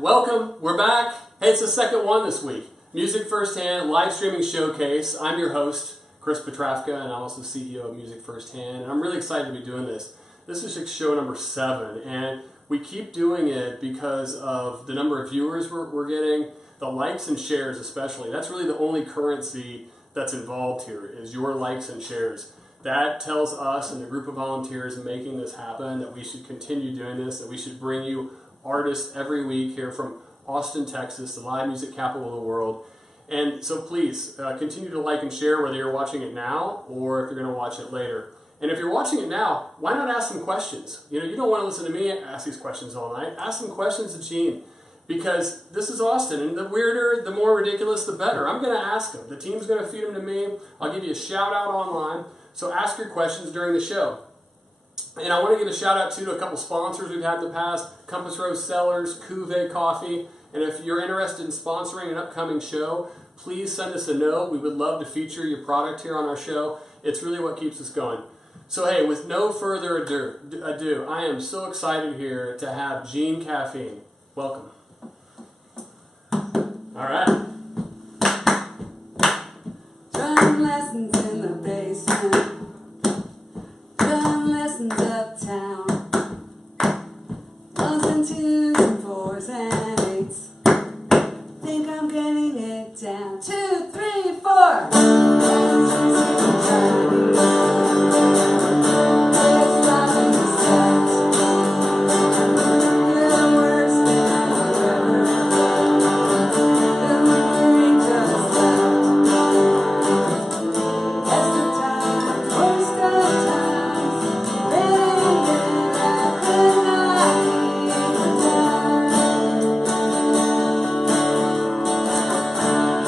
welcome. We're back. Hey, it's the second one this week. Music Firsthand live streaming showcase. I'm your host, Chris Petrafka, and I'm also CEO of Music Firsthand. And I'm really excited to be doing this. This is show number 7, and we keep doing it because of the number of viewers we're getting, the likes and shares especially. That's really the only currency that's involved here is your likes and shares. That tells us and the group of volunteers making this happen that we should continue doing this, that we should bring you artists every week here from Austin, Texas, the live music capital of the world. And so please continue to like and share whether you're watching it now or if you're going to watch it later. And if you're watching it now, why not ask some questions? You don't want to listen to me ask these questions all night. Ask some questions to Gene, because this is Austin, and the weirder, the more ridiculous, the better. I'm going to ask them. The team's going to feed them to me. I'll give you a shout out online. So ask your questions during the show. And I want to give a shout out to a couple sponsors we've had in the past, Compass Rose Cellars, Cuvée Coffee. And if you're interested in sponsoring an upcoming show, please send us a note. We would love to feature your product here on our show. It's really what keeps us going. So hey, with no further ado, I am so excited here to have Gene Caffeine. Welcome. All right. Drum lessons in the basement. Drum lessons uptown. 1s and 2s and 4s and 8s. Think I'm getting it down. 2, 3, 4.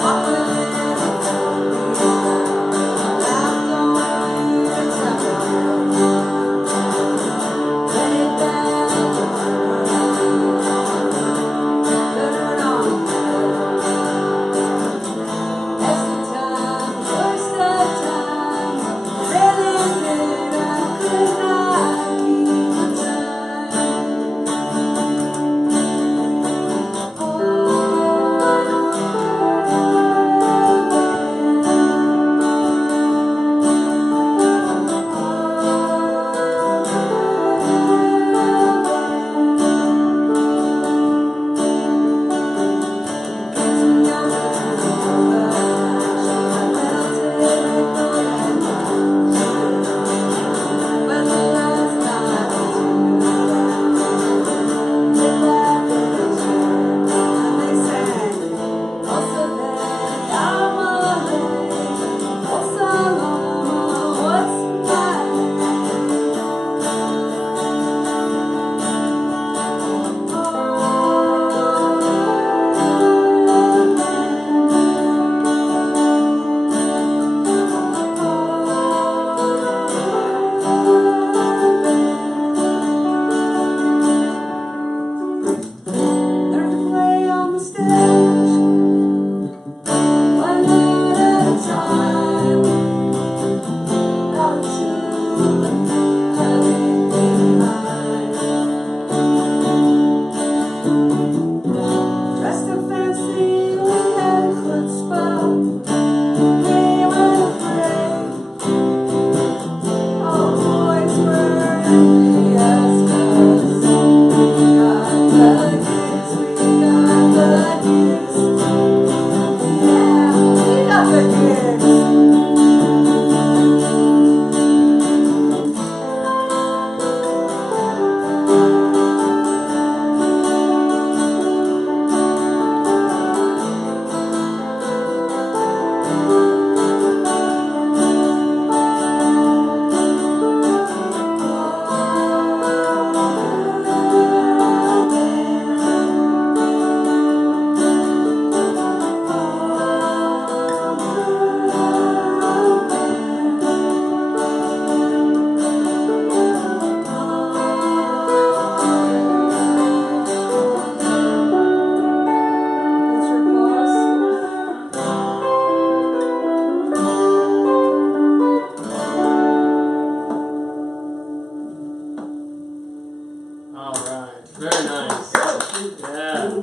What will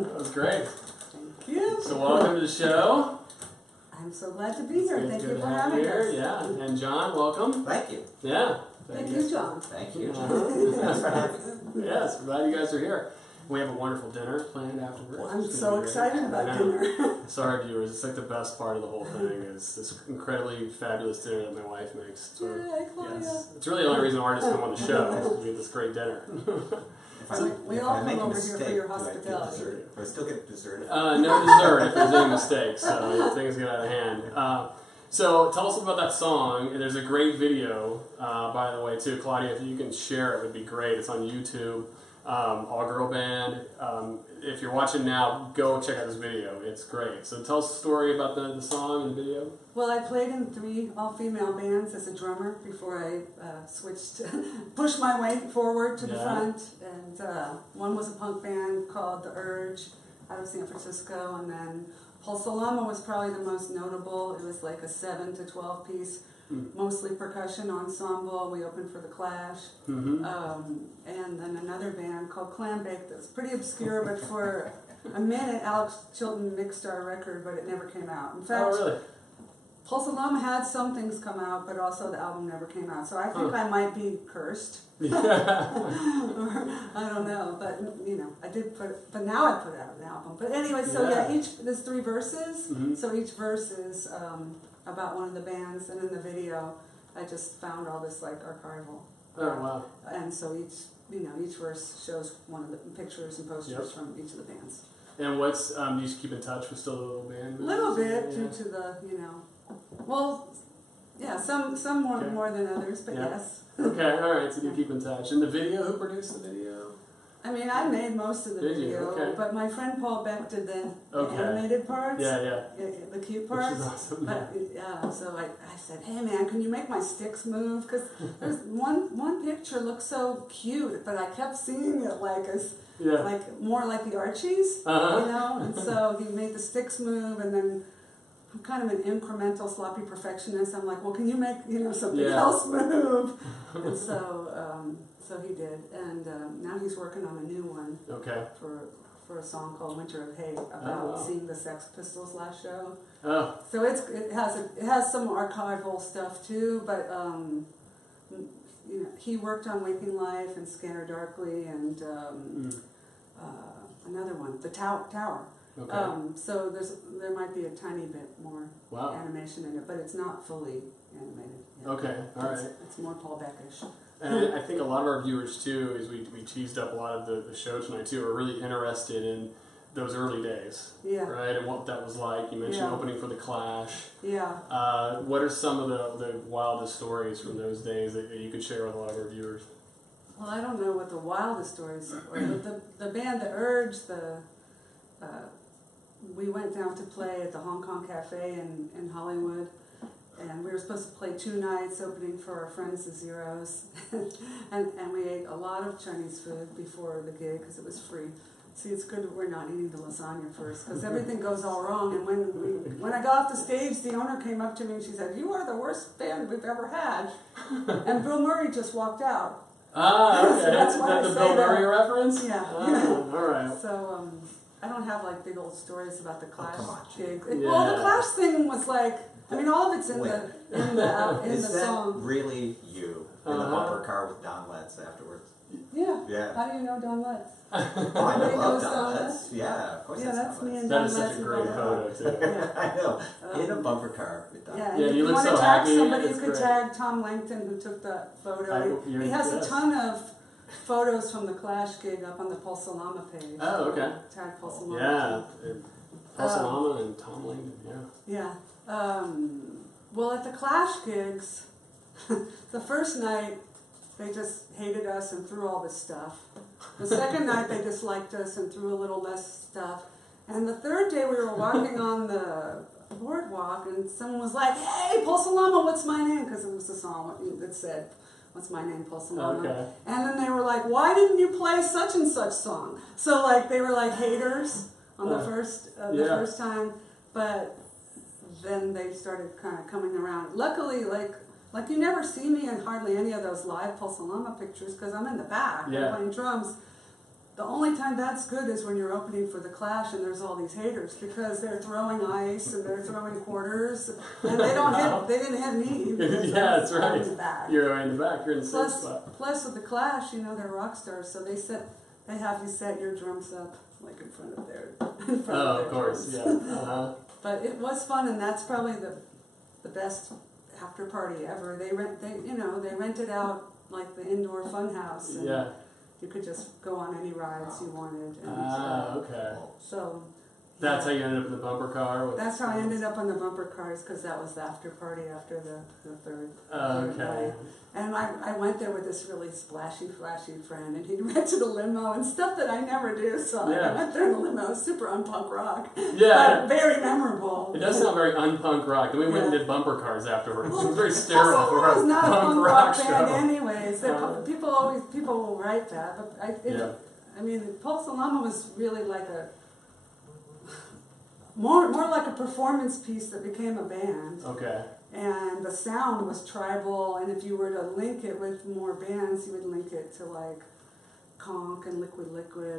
That was great. Thank you. So welcome to the show. I'm so glad to be here. Thank Good you to for have having you here. us. Yeah, and John, welcome. Thank you. Yeah. Thank you, John. Thank you. Uh-huh. Thanks for having me. Yes, we're glad you guys are here. We have a wonderful dinner planned afterwards. I'm It's so gonna be great. excited about I know. dinner. Sorry, viewers. It's like the best part of the whole thing is this incredibly fabulous dinner that my wife makes. It's Yay, Claudia. yes, it's really the only reason artists come on the show is to get this great dinner. We if all I make come a over here for mistake, your do I get hospitality. dessert? Do I still get dessert? No dessert if there's any mistakes, so things get out of hand. So tell us about that song. And there's a great video, by the way, too. Claudia, if you can share it, would be great. It's on YouTube. All-girl band. If you're watching now, go check out this video. It's great. So tell us a story about the song and the video. Well, I played in 3 all-female bands as a drummer before I pushed my way forward to the front. And one was a punk band called The Urge out of San Francisco, and then Pulsa Llama was probably the most notable. It was like a 7 to 12 piece, mostly percussion ensemble. We opened for The Clash. Mm-hmm. And then another band called Clam Bake that's pretty obscure, but for a minute Alex Chilton mixed our record, but it never came out. In fact, Oh, really? Pulsa Llama had some things come out, but also the album never came out. So I think I might be cursed. Yeah. I don't know, but you know, I did but now I put out an album. But anyway, so yeah, there's 3 verses. Mm-hmm. So each verse is about one of the bands, and in the video, I just found all this like archival. Oh, wow. And so each verse shows one of the pictures and posters from each of the bands. And what's, do you keep in touch with still the little band? A little bit due to the, well, yeah, some more than others, but yes. Okay, all right, so you keep in touch. And the video, who produced the video? I mean, I made most of the Did you? video, Okay. but my friend Paul Beck did the Okay. animated parts. Yeah. The cute Which parts. is awesome. But so I said, hey man, can you make my sticks move? Because there's one picture looks so cute, but I kept seeing it like as like more like the Archies, And so he made the sticks move, and then I'm kind of an incremental sloppy perfectionist. I'm like, well, can you make something else move? And so he did, and now he's working on a new one. Okay. For a song called Winter of Hate about seeing the Sex Pistols last show. Oh. So it has some archival stuff too, but he worked on Waking Life and Scanner Darkly and another one, The Tower. Okay. So there might be a tiny bit more animation in it, but it's not fully animated yet. Okay, all right. It's more Paul Beckish. And I think a lot of our viewers too, as we teased up a lot of the show tonight too, are really interested in those early days, right? And what that was like. You mentioned opening for the Clash. Yeah. What are some of the wildest stories from those days that you could share with a lot of our viewers? Well, I don't know what the wildest stories were. The band, The Urge, we went down to play at the Hong Kong Cafe in Hollywood. And we were supposed to play 2 nights opening for our friends the Zeros. and we ate a lot of Chinese food before the gig because it was free. See, it's good that we're not eating the lasagna first because everything goes all wrong. And when I got off the stage, the owner came up to me and she said, "You are the worst band we've ever had." And Bill Murray just walked out. Okay. So that's Is why that I the say Bill that. Murray reference? Yeah. All right. So I don't have like big old stories about the Clash come on, gig. Yeah. Well, the Clash thing was like, I mean, all of it's in the Is the that song. really you in the bumper car with Don Letts afterwards? Yeah. Yeah. How do you know Don Letts? Oh, I Everybody love knows Don Don Letts. Letts? Yeah, of course. Yeah, that's me and That Don is Letts. such a great photo too. I know. In a bumper car with Don. Yeah, Yeah, if you you look want so to tag happy, somebody, you it's could great. tag Tom Langton, who took the photo. He has a ton of photos from the Clash gig up on the Pulsa Llama page. Oh, okay. Tag Pulsa Llama. Yeah. Pulsa Llama and Tom Langdon, Yeah. Well, at the Clash gigs, the first night, they just hated us and threw all this stuff. The second night, they disliked us and threw a little less stuff. And the third day, we were walking on the boardwalk, and someone was like, "Hey, Pulsa Llama, what's my name?" Because it was a song that said, "What's my name, Pulsa Llama?" Okay. And then they were like, "Why didn't you play such and such song?" So like they were like haters on the first time, but then they started kind of coming around. Luckily, like you never see me in hardly any of those live Pulsa Llama pictures because I'm in the back I'm playing drums. The only time that's good is when you're opening for the Clash and there's all these haters because they're throwing ice and they're throwing quarters and they didn't hit me. Yeah, that's right. In the back. You're in the back. You're in the safe spot. Plus with the Clash, you know, they're rock stars, so they have you set your drums up like in front of their. Of course, drums. yeah. But it was fun, and that's probably the best after party ever. They rented out like the indoor fun house. And yeah. You could just go on any rides you wanted. And, Okay. So. That's how you ended up in the bumper car? That's how I ended up on the bumper cars, because that was the after party after the third night. And I went there with this really flashy friend, and he rented a limo and stuff that I never do, so I went there in a limo, super unpunk rock. Yeah. But very memorable. It does sound very unpunk rock. Then we went and did bumper cars afterwards. Well, it was very sterile for it was a not a punk punk rock band show. anyways. People will write that, but I mean, Pulse Alama was really like a more like a performance piece that became a band. Okay. And the sound was tribal, and if you were to link it with more bands, you would link it to like Conch and Liquid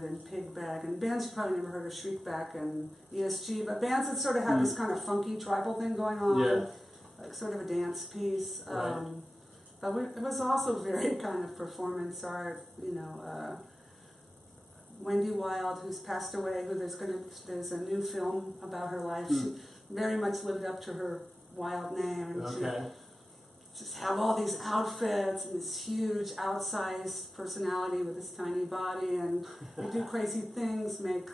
and Pigbag, and bands you probably never heard of, Shriekback and ESG, but bands that sort of had this kind of funky tribal thing going on, like sort of a dance piece. Right. But it was also very kind of performance art, you know. Wendy Wild, who's passed away, there's a new film about her life. She very much lived up to her wild name. And she just have all these outfits and this huge outsized personality with this tiny body, and they do crazy things, make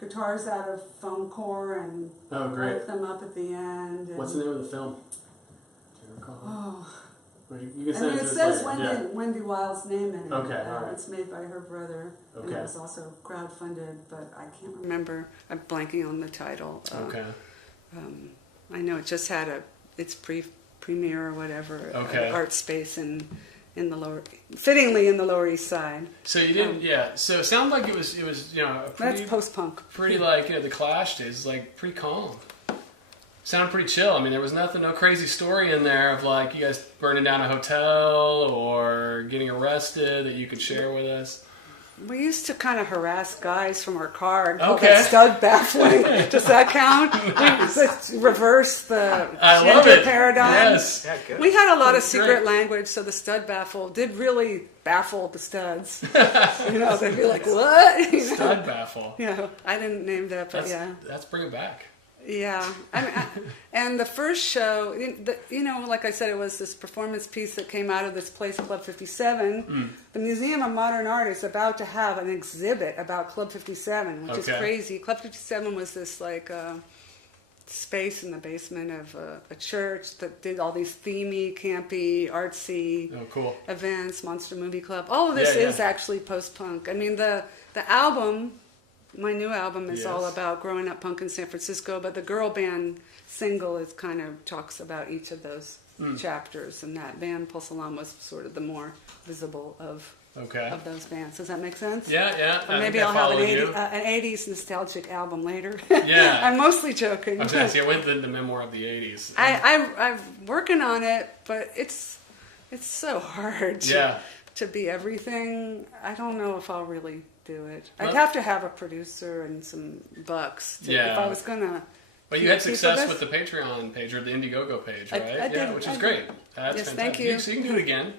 guitars out of foam core and break them up at the end. And what's the name of the film? Do you recall? Oh. You can it says Wendy Wild's name in it. Okay, all right. It's made by her brother, and it was also crowdfunded, but I can't remember. I'm blanking on the title. Okay. I know it just had its premiere or whatever. Art space in fittingly in the Lower East Side. So you didn't, So it sounded like it was that's post-punk. Pretty like the Clash days, like pretty calm. Sounded pretty chill. I mean, there was no crazy story in there of like you guys burning down a hotel or getting arrested that you could share with us. We used to kind of harass guys from our car and call it stud baffling. Does that count? We reverse the gender paradigm. Yes. Yeah, good. We had a lot of secret language, so the stud baffle did really baffle the studs. They'd be like, what? Stud baffle. I didn't name that, but Let's bring it back. Yeah, and the first show, like I said, it was this performance piece that came out of this place, Club 57. The Museum of Modern Art is about to have an exhibit about Club 57, which is crazy. Club 57 was this like space in the basement of a church that did all these themey, campy, artsy events, Monster Movie Club. All of this is actually post-punk. I mean, the album... My new album is all about growing up punk in San Francisco, but the girl band single is kind of talks about each of those chapters, and that band Pulse Alama was sort of the more visible of those bands. Does that make sense? Yeah. Or maybe I'll have an 80s nostalgic album later. Yeah. I'm mostly joking. I was going to say, with the memoir of the 80s. I'm working on it, but it's so hard to be everything. I don't know if I'll really do it. I'd have to have a producer and some bucks if I was gonna. But you had success with the Patreon page or the Indiegogo page, right? I did, which is great. That's fantastic. Thank you. So you can do it again.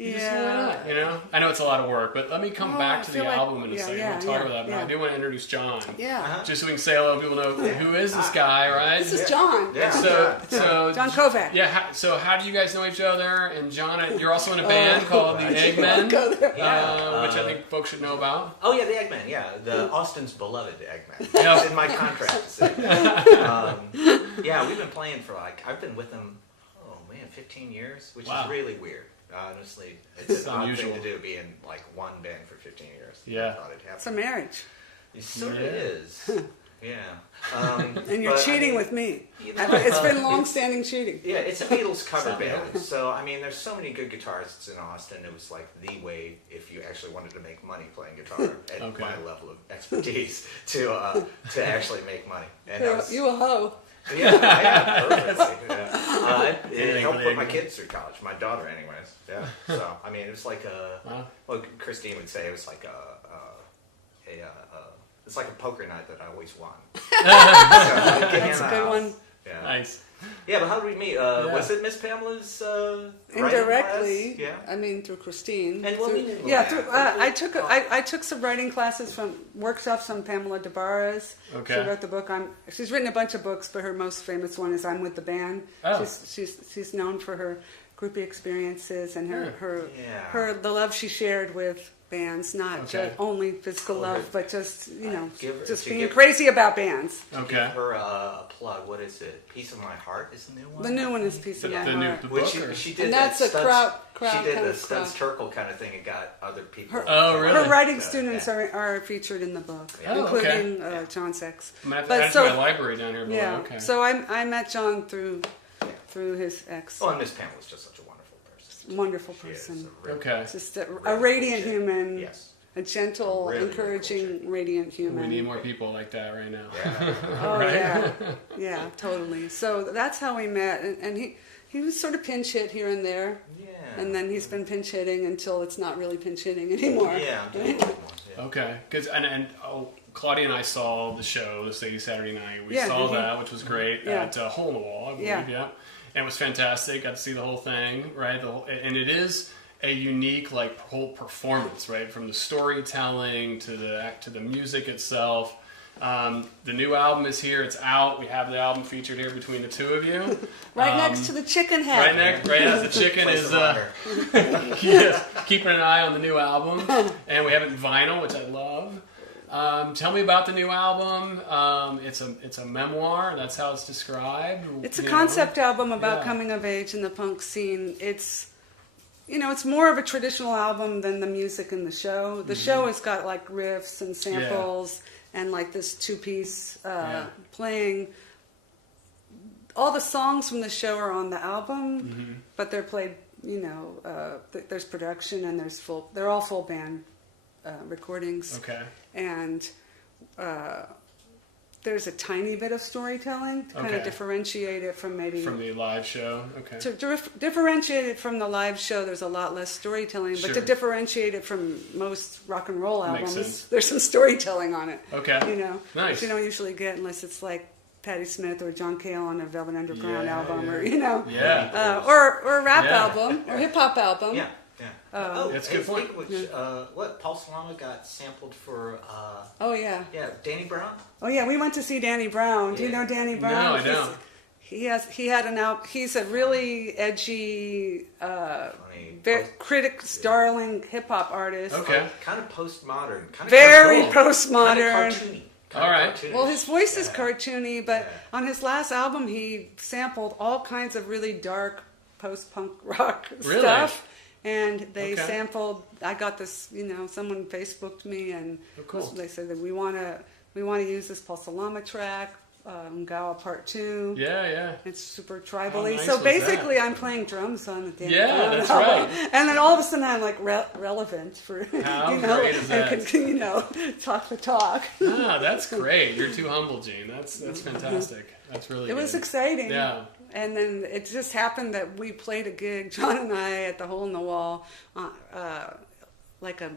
Yeah. Why not, I know it's a lot of work, but let me come back to the album in a second. We'll talk about that. But I do want to introduce John. Yeah. Just so we can say hello, people know who is this guy, right? This is John. Yeah. So John Kovac. Yeah. So how do you guys know each other? And John, you're also in a band called the Eggmen, which I think folks should know about. Oh yeah, the Eggmen. Yeah, the Austin's beloved Eggmen. It's in my contract. We've been playing for I've been with them. 15 years, which is really weird. Honestly, it's an odd thing to do, be in like one band for 15 years. Yeah. I thought it happened. It's a marriage. It sort of is. Yeah. And you're cheating with me. It's been long-standing cheating. Yeah, it's a Beatles cover band. So, I mean, there's so many good guitarists in Austin. It was like the way, if you actually wanted to make money playing guitar at my level of expertise, to actually make money. And you a hoe. Yeah, perfectly. It helped put my kids through college. My daughter, anyways. Yeah. So, I mean, it was like Christine would say it was like it's like a poker night that I always won. That's a good one. Yeah. Nice. Yeah, but how did we meet? Was it Miss Pamela's indirectly? Yeah. I mean, through Christine. And what we did? I took some writing classes from workshops from Pamela DeBarras. Okay. She wrote the book. She's written a bunch of books, but her most famous one is "I'm with the Band." Oh. She's known for her groupie experiences and the love she shared with bands, not just only physical love, but just being crazy about bands. Okay. Give her a plug. What is it? Piece of My Heart is the new one. The new one is Piece of My Heart. The Which book, she did. And that's a crowd. She did the Studs Terkel kind of thing and got other people. Really? Her writing students are featured in the book, including John Sex. I'm going to have to add to my library down here. Yeah. Okay. So I met John through his ex. Oh, and Miss Pamela's just such a wonderful person. Wonderful person. Okay. Just a radiant human. Yes. A gentle, really encouraging, radiant human. We need more people like that right now. Yeah. Oh, right? Yeah, totally. So that's how we met. And he was sort of pinch hit here and there. Yeah. And then he's been pinch hitting until it's not really pinch hitting anymore. Yeah. I'm doing it more, yeah. Okay. Claudia and I saw the show, This Lady Saturday Night. We saw that, which was great, at Hole in the Wall, I believe, yeah. And it was fantastic. Got to see the whole thing, right? And it is a unique whole performance, right? From the storytelling to the music itself. The new album is here. It's out. We have the album featured here between the two of you. Right next to the chicken head. Right as the chicken is yes, keeping an eye on the new album. And we have it in vinyl, which I love. Tell me about the new album. It's a memoir. That's how it's described. It's a concept album about coming of age in the punk scene. It's more of a traditional album than the music in the show. The show has got riffs and samples and this two-piece playing. All the songs from the show are on the album, but they're played. There's production and they're all full band recordings. Okay. And there's a tiny bit of storytelling to kind of differentiate it from the live show. Okay. To differentiate it from the live show, there's a lot less storytelling. But to differentiate it from most rock and roll albums, there's some storytelling on it. Okay. Nice. Which you don't usually get unless it's Patti Smith or John Cale on a Velvet Underground album, or or a rap album or hip hop album. Yeah. Yeah. That's a good point. What Paul Salama got sampled for? Yeah, Danny Brown. Oh yeah, we went to see Danny Brown. Do you know Danny Brown? No, I don't. He had an album. He's a really edgy, critics darling hip hop artist. Okay. Kind of postmodern. Very postmodern. Cartoony. All right. Well, his voice is cartoony, but on his last album, he sampled all kinds of really dark post-punk rock stuff. And they sampled. I got this. Someone Facebooked me, and they said that we want to use this Paul Salama track, Ngawa Part 2. Yeah. It's super tribally. Nice so basically, I'm playing drums on the Danny Brown that's album. right. And then all of a sudden, I'm relevant for How great is that? and can talk the talk. That's great. You're too humble, Gene. That's fantastic. That's really. It was exciting. Yeah. And then it just happened that we played a gig, John and I, at the Hole in the Wall, like a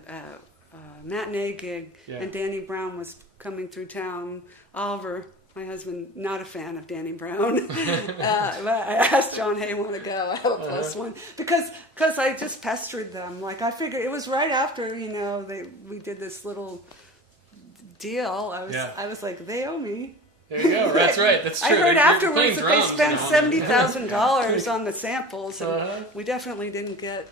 matinee gig, and Danny Brown was coming through town. Oliver, my husband, not a fan of Danny Brown. I asked John, hey, want to go? I have a plus one. Because I just pestered them. I figured it was right after, we did this little deal. I was like, they owe me. There you go. That's right. That's true. I heard afterwards that they spent $70,000 on the samples, and we definitely didn't get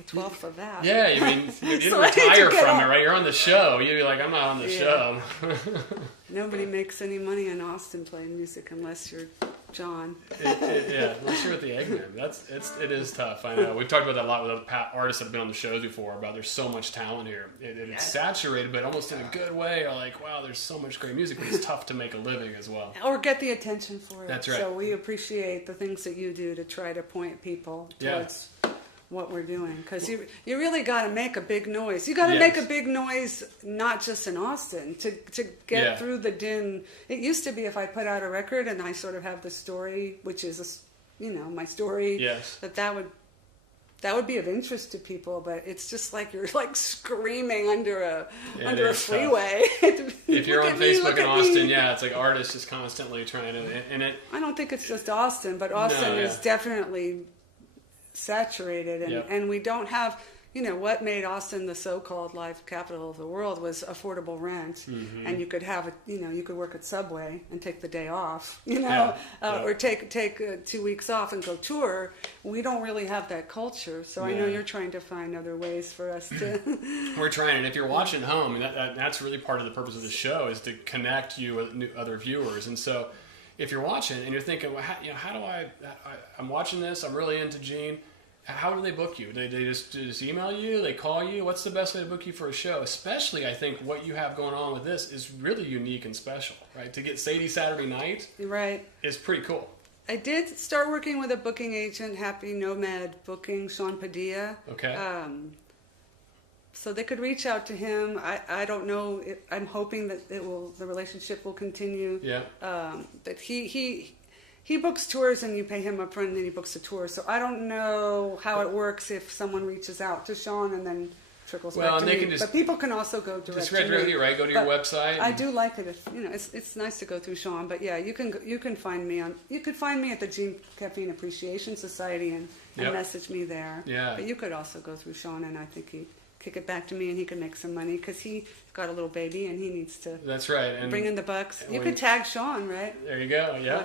a 12th of that. Yeah, you didn't retire from it, right? You're on the show. You'd be like, I'm not on the show. Nobody makes any money in Austin playing music unless you're John. Unless you're at the Eggman. It is tough. I know. We've talked about that a lot with other artists that have been on the shows before, about there's so much talent here. It's saturated, but almost in a good way. You're like, wow, there's so much great music, but it's tough to make a living as well. Or get the attention for it. That's right. So we appreciate the things that you do to try to point people towards what we're doing, because you really got to make a big noise. You got to make a big noise, not just in Austin, to get through the din. It used to be if I put out a record and I sort of have the story, which is my story, that would that would be of interest to people, but it's just like you're like screaming under a freeway. If you're on Facebook in Austin, it's like artists just constantly trying to, and it. I don't think it's just Austin, but Austin is definitely saturated, and we don't have. What made Austin the so-called life capital of the world was affordable rent, and you could have you could work at Subway and take the day off, or take 2 weeks off and go tour. We don't really have that culture, so I know you're trying to find other ways for us to. We're trying, and if you're watching at home, and that's really part of the purpose of the show is to connect you with other viewers, and so if you're watching and you're thinking, well, how do I'm watching this, I'm really into Gene. How do they book you? They just email you? They call you? What's the best way to book you for a show? Especially, I think, what you have going on with this is really unique and special, right? To get Sadie Saturday Night is pretty cool. I did start working with a booking agent, Happy Nomad Booking, Sean Padilla. Okay. So they could reach out to him. I don't know. I'm hoping that the relationship will continue. Yeah. But he books tours and you pay him up front and then he books a tour. So I don't know how it works if someone reaches out to Sean and then trickles back to me. But people can also go direct to me. Right? Go to your website. I do like it if it's nice to go through Sean. But you can find me at the Gene Caffeine Appreciation Society and message me there. Yeah. But you could also go through Sean, and I think he'd kick it back to me and he can make some money because he's got a little baby and he needs to. That's right. And bring in the bucks. You could tag Sean, right? There you go. Yeah.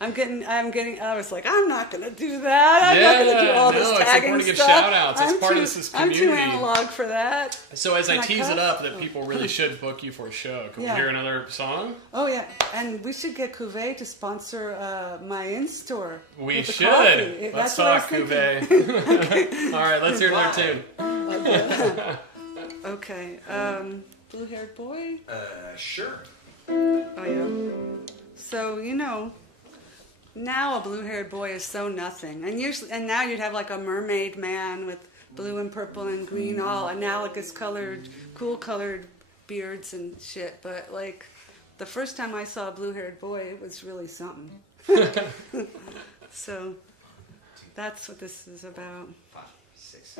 I'm getting. I was like, I'm not going to do that. I'm not going to do all this tagging it's important to give stuff. shout outs. It's part of this community. I'm too analog for that. So as I tease it up, that people really should book you for a show. Can we hear another song? Oh yeah, and we should get Cuvée to sponsor my in-store. We should. Let's talk Cuvée. Okay. All right, let's hear another tune. Okay. Blue-haired boy? Sure. Oh, yeah. So, now a blue-haired boy is so nothing. And now you'd have like a mermaid man with blue and purple and green, all analogous colored, cool colored beards and shit. But like, the first time I saw a blue-haired boy, it was really something. So, that's what this is about. 5, 6.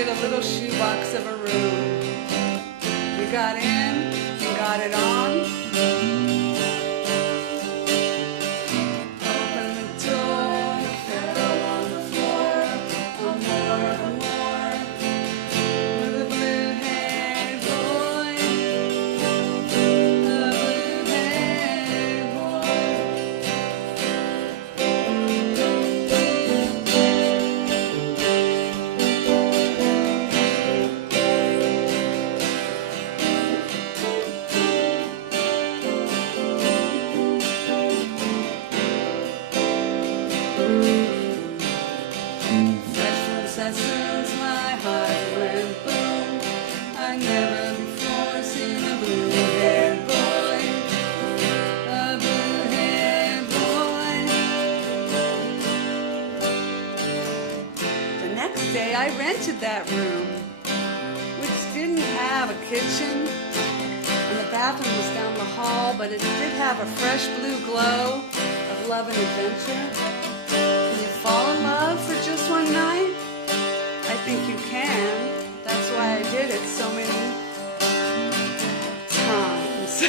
A little shoebox of a room. We got in and got it on. Open the door, fell on the floor. One more, with a blue-haired boy. A blue-haired boy. I rented that room, which didn't have a kitchen, and the bathroom was down the hall, but it did have a fresh blue glow of love and adventure. Can you fall in love for just one night? I think you can. That's why I did it so many times.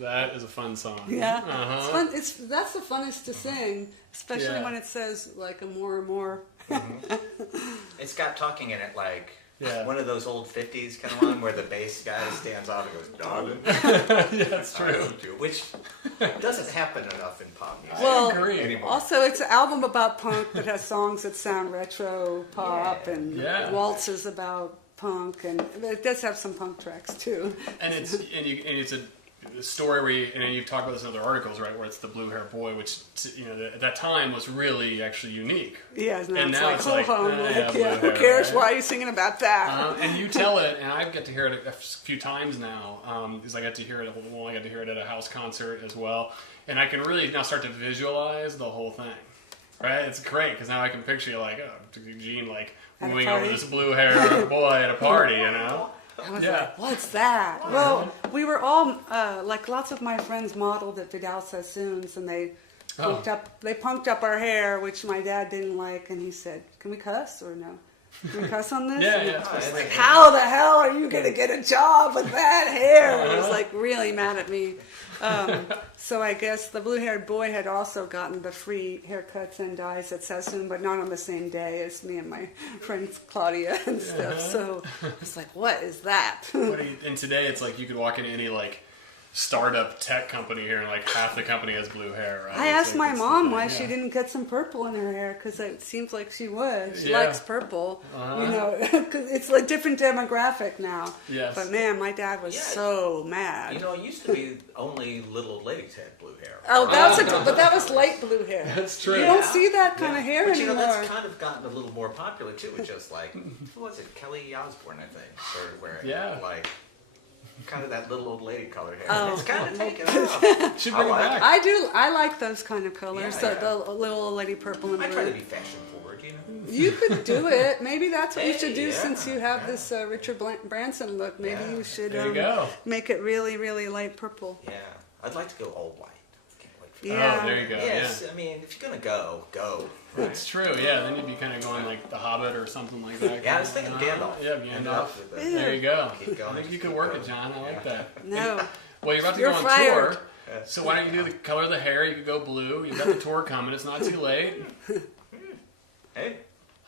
That is a fun song. Yeah, it's fun. That's the funnest to sing, especially when it says like a more and more. It's got talking in it like one of those old 50s kind of one where the bass guy stands off and goes, darling. Yeah, that's true. Which doesn't happen enough in pop music. Well, anymore. Also it's an album about punk that has songs that sound retro pop and waltzes about punk, and it does have some punk tracks too. And it's a story where you've talked about this in other articles, right? Where it's the blue hair boy, which at that time was really actually unique. Yeah, and now it's like, who cares? Right? Why are you singing about that? And you tell it, and I get to hear it a few times now. Because I got to hear it. I got to hear it at a house concert as well, and I can really now start to visualize the whole thing. Right? It's great because now I can picture Gene moving over this blue hair boy at a party, I was like, what's that? Well, we were all, lots of my friends modeled at Vidal Sassoon's, and they punked up our hair, which my dad didn't like, and he said, can we cuss or no? Can we cuss on this? Yeah. I was like, how the hell are you going to get a job with that hair? He was like really mad at me. So I guess the blue-haired boy had also gotten the free haircuts and dyes at Sassoon, but not on the same day as me and my friend Claudia and stuff. So I was like, what is that? And today it's like you could walk into any startup tech company here and half the company has blue hair, right? I asked my mom why she didn't get some purple in her hair, because it seems like she would. She likes purple, because it's a different demographic now. Yes. But man, my dad was so mad. It used to be only little old ladies had blue hair. Oh, but that was light blue hair. That's true. You don't see that kind of hair anymore. That's kind of gotten a little more popular too. With just who was it? Kelly Osbourne, I think, started wearing kind of that little old lady colored hair. Oh. It's kind of taken off. Should bring it back. I like those kind of colors. The little old lady purple and blue. I try to be fashion forward, You could do it. Maybe that's what you should do since you have this Richard Branson look. Maybe you should make it really, really light purple. Yeah. I'd like to go all white. Can't wait for that. Oh, there you go. Yes, I mean, if you're going to go. Right? That's true, yeah. Then you'd be kind of going The Hobbit or something like that. Yeah, I was thinking Gandalf. Yeah, Gandalf. There you go. I think you could work it, John. I like that. No. Well, you're about to go on tour. So why don't you do the color of the hair? You could go blue. You've got the tour coming. It's not too late. Hey.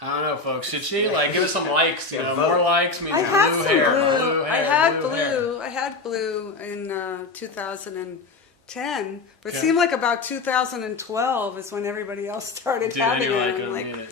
I don't know, folks. Should she give us some likes? More likes means I had blue some hair. blue. Blue hair. I had blue. blue. I had blue in 2010, but it seemed like about 2012 is when everybody else started having it.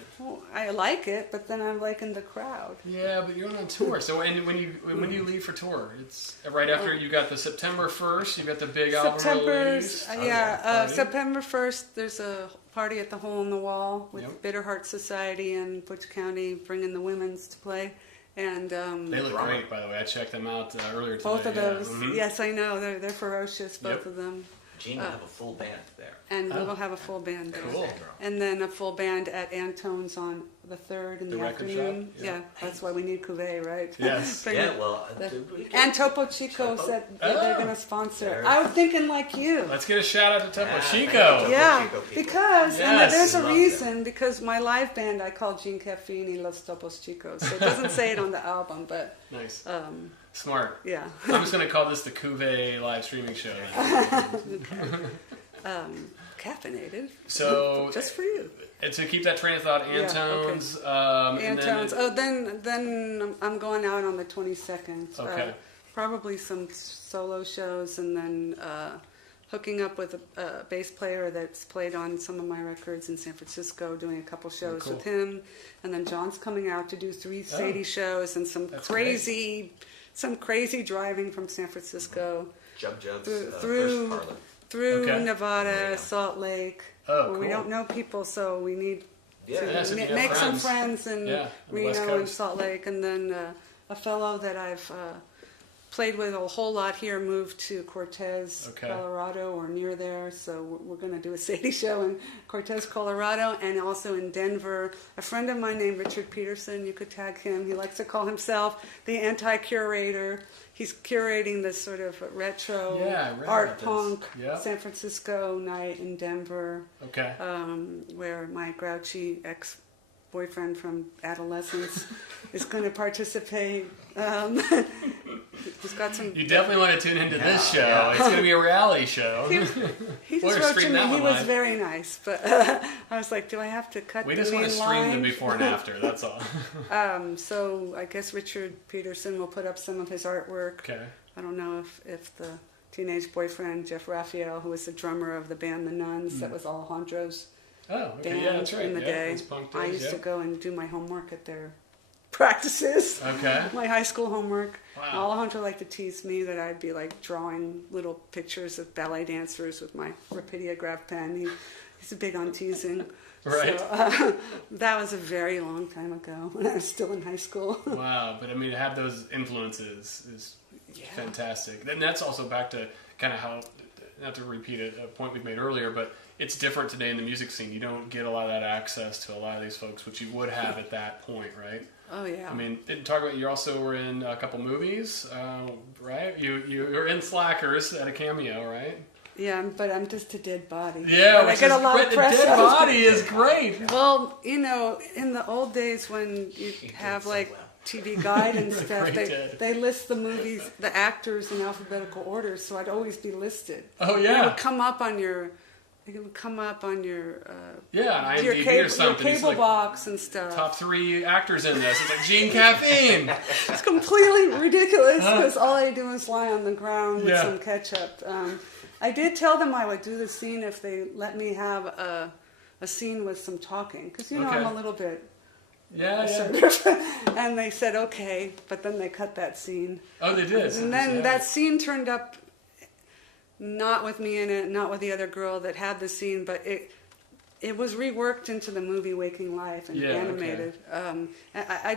I like it, but then I'm in the crowd. Yeah, but you're on tour. So when you leave for tour, it's right after you got the September 1st. You got the big album release. September 1st. There's a party at the Hole in the Wall with Bitter Heart Society and Butch County bringing the women's to play. And they look great, by the way. I checked them out earlier today. Both of those. Yes, I know. They're ferocious, both of them. Gene will have a full band there. And we will have a full band there. Cool. And then a full band at Antone's on the 3rd in the afternoon. Yeah, that's why we need Cuvée, right? Yes. And Topo Chico said they're going to sponsor. I was thinking like you. Let's get a shout out to Topo Chico. Yeah, because and there's a reason. Because my live band I call Gene Caffeine Los Topos Chicos. So it doesn't say it on the album, but nice. Smart. Yeah. I'm just going to call this the Cuvée live streaming show. Caffeinated. So just for you. And to keep that train of thought, Antone's. Antone's. Then I'm going out on the 22nd. Okay. Probably some solo shows, and then hooking up with a bass player that's played on some of my records in San Francisco, doing a couple shows with him, and then John's coming out to do 3 Sadie shows and some crazy driving from San Francisco through Nevada, Salt Lake. Where we don't know people, so we need to make some friends in Reno and Salt Lake, and then a fellow that I've played with a whole lot here moved to Cortez, Colorado, or near there, so we're going to do a Sadie show in Cortez, Colorado, and also in Denver. A friend of mine named Richard Peterson, you could tag him. He likes to call himself the anti-curator. He's curating this sort of retro art punk San Francisco night in Denver, where my grouchy ex-boyfriend from adolescence is going to participate. He's got some. You definitely want to tune into this show. Yeah. It's going to be a reality show. He just wrote to me. He was very nice, but I was like, do I have to cut? We just want to stream the before and after. That's all. So I guess Richard Peterson will put up some of his artwork. Okay. I don't know if the teenage boyfriend Jeff Raphael, who was the drummer of the band The Nuns, that was Alejandro's band in the day. I used to go and do my homework at their practices. My high school homework. Wow. Alejandro liked to tease me that I'd be like drawing little pictures of ballet dancers with my Rapidiograph pen. He's big on teasing. Right. So, that was a very long time ago when I was still in high school. Wow, but I mean, to have those influences is fantastic. And that's also back to kind of how, not to repeat a point we've made earlier, but it's different today in the music scene. You don't get a lot of that access to a lot of these folks, which you would have at that point, right? Oh yeah. I mean, talk about, you also were in a couple movies, right? You were in Slackers at a cameo, right? Yeah, but I'm just a dead body. Yeah, I get a lot of press. The dead body is great. Well, in the old days when you have like TV Guide and stuff, they list the movies, the actors in alphabetical order, so I'd always be listed. Oh yeah. It would come up on your IMDb cable, or something. Your cable box and stuff. Top 3 actors in this. It's like Gene Caffeine. It's completely ridiculous because all I do is lie on the ground with some ketchup. I did tell them I would do the scene if they let me have a scene with some talking, because I'm a little bit assertive. And they said okay, but then they cut that scene. Oh, they did. And then that scene turned up not with me in it, not with the other girl that had the scene, but it was reworked into the movie Waking Life and animated. I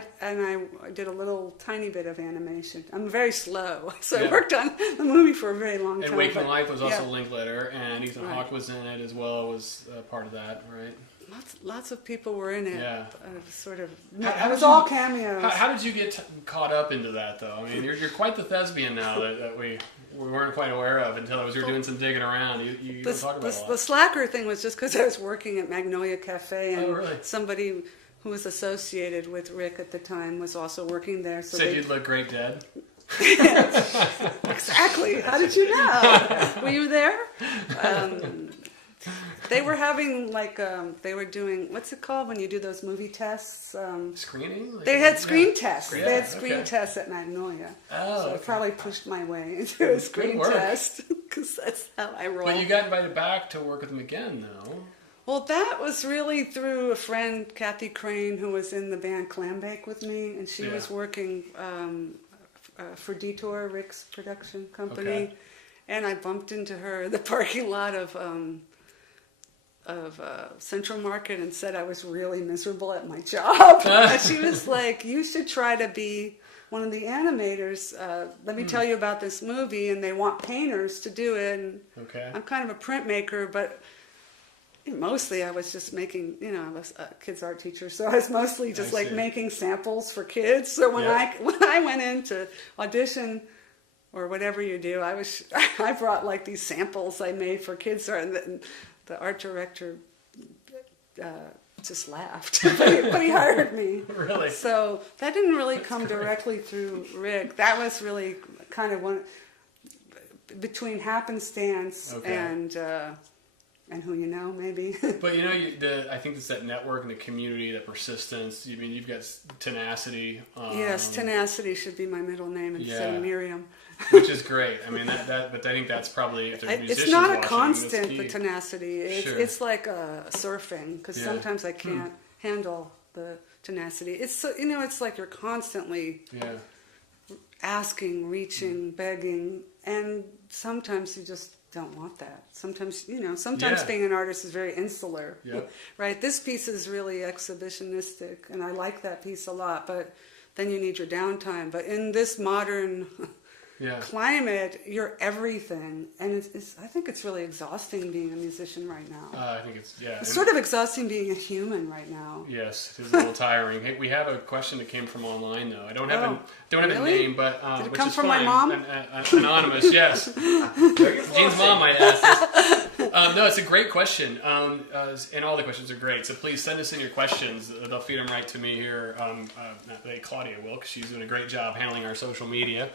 did a little tiny bit of animation. I'm very slow, so I worked on the movie for a very long time. And Waking Life was also Linklater, and Ethan Hawke was in it as well, was part of that, right? Lots of people were in it. Yeah. It was all cameos. How did you get caught up into that, though? I mean, you're quite the thespian now that we weren't quite aware of until you were doing some digging around. You don't talk about it a lot. The slacker thing was just because I was working at Magnolia Cafe, and somebody who was associated with Rick at the time was also working there. So said you'd look great dead? Exactly. How did you know? Were you there? They were having they were doing, what's it called when you do those movie tests? Screening? They had screen tests. They had screen tests at Magnolia. So I probably pushed my way into a screen test because that's how I roll. But you got invited back to work with them again, though. Well, that was really through a friend, Kathy Crane, who was in the band Clambake with me, and she was working for Detour, Rick's production company, and I bumped into her in the parking lot of Central Market and said I was really miserable at my job. And she was like, you should try to be one of the animators. Let me tell you about this movie, and they want painters to do it. And I'm kind of a printmaker, but mostly I was just making, I was a kids art teacher, so I was mostly just making samples for kids. So when I went in to audition or whatever you do, I brought like these samples I made for kids art, and the art director just laughed, but he hired me. Really? So that didn't really come directly through Rick. That was really kind of one between happenstance and and who you know, maybe. But I think it's that network and the community, the persistence. You've got tenacity. Yes, tenacity should be my middle name instead of Miriam. Which is great. I mean, but I think that's probably, if there's musicians it's not a watching, constant, the tenacity. Sure. It's like surfing, because sometimes I can't handle the tenacity. It's it's like you're constantly asking, reaching, begging, and sometimes you just don't want that. Sometimes being an artist is very insular. Yep. Right? This piece is really exhibitionistic, and I like that piece a lot, but then you need your downtime. But in this modern climate, you're everything, and I think it's really exhausting being a musician right now. I think it's sort of exhausting being a human right now. Yes, it's a little tiring. Hey, we have a question that came from online though. I don't have a name, but did it which come is from fine. my mom? Anonymous, yes. Jean's mom might ask this. No, it's a great question, and all the questions are great. So please send us in your questions. They'll feed them right to me here. Claudia will, 'cause she's doing a great job handling our social media.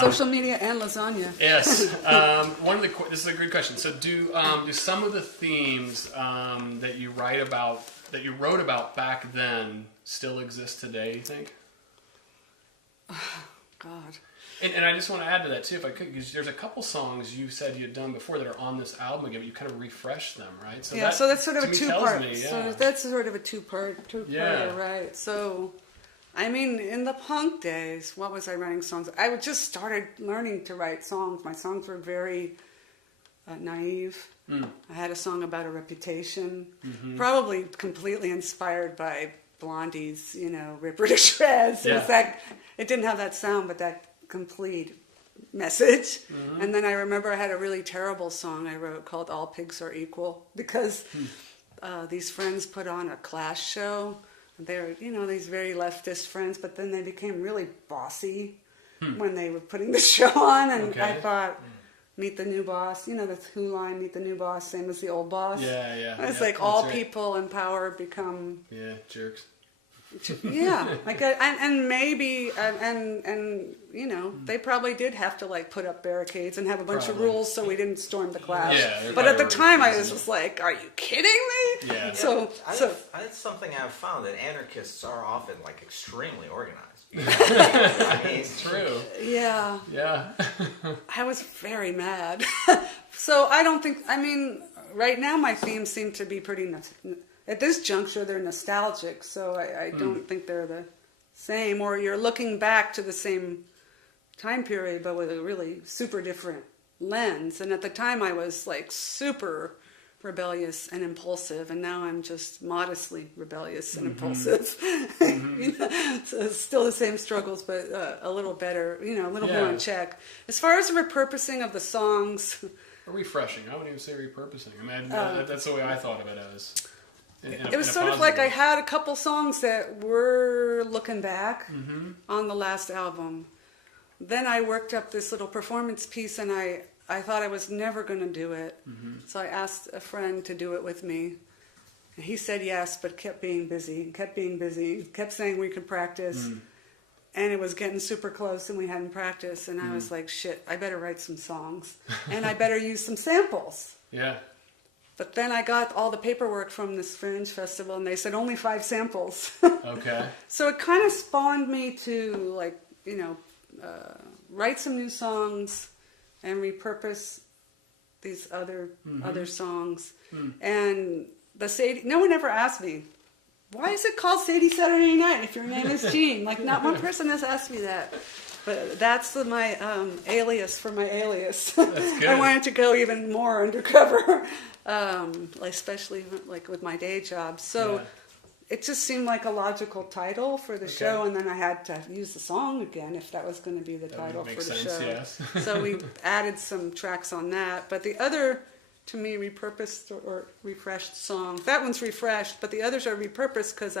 Social media and lasagna. Yes. This is a good question. So do some of the themes that you wrote about back then still exist today, you think? God. And I just want to add to that too, if I could, because there's a couple songs you said you had done before that are on this album again, but you kind of refreshed them, right? So so that's sort of a two-part. Yeah. So that's sort of a two-part, right? So, I mean, in the punk days, what was I writing songs? I just started learning to write songs. My songs were very naive. I had a song about a reputation, probably completely inspired by Blondie's, Rip Her to Shreds. Yeah. In fact, it didn't have that sound, but that complete message. And then I remember I had a really terrible song I wrote called All Pigs Are Equal, because these friends put on a Clash show. They're, these very leftist friends, but then they became really bossy when they were putting the show on, and I thought, meet the new boss, the Who line, meet the new boss, same as the old boss. Yeah. It's like all people in power become... Yeah, jerks. And maybe, they probably did have to put up barricades and have a bunch of rules so we didn't storm the Clash. Yeah, but at the time I was just like, are you kidding me? Yeah. That's something I've found, that anarchists are often extremely organized. It's true. Yeah. Yeah. I was very mad. So I don't think, right now my themes seem to be pretty... At this juncture, they're nostalgic, so I don't think they're the same. Or you're looking back to the same time period, but with a really super different lens. And at the time, I was super rebellious and impulsive, and now I'm just modestly rebellious and impulsive. So it's still the same struggles, but a little better, a little more in check. As far as the repurposing of the songs... Or refreshing. I wouldn't even say repurposing. That's the way I thought of it as... It was sort of like I had a couple songs that were looking back on the last album. Then I worked up this little performance piece, and I thought I was never going to do it. So I asked a friend to do it with me. And he said yes, but kept being busy, kept saying we could practice. And it was getting super close, and we hadn't practiced. And I was like, shit, I better write some songs. And I better use some samples. Yeah. But then I got all the paperwork from this Fringe Festival, and they said only 5 samples. Okay. So it kind of spawned me to, write some new songs and repurpose these other songs. And no one ever asked me, why is it called Sadie Saturday Night if your name is Jean? Not one person has asked me that. But that's my alias for my alias. That's good. I wanted to go even more undercover, especially with my day job. So it just seemed like a logical title for the show, and then I had to use the song again if that was going to be the title for the show. Yes. So we added some tracks on that. But the other, to me, repurposed or refreshed songs, that one's refreshed, but the others are repurposed because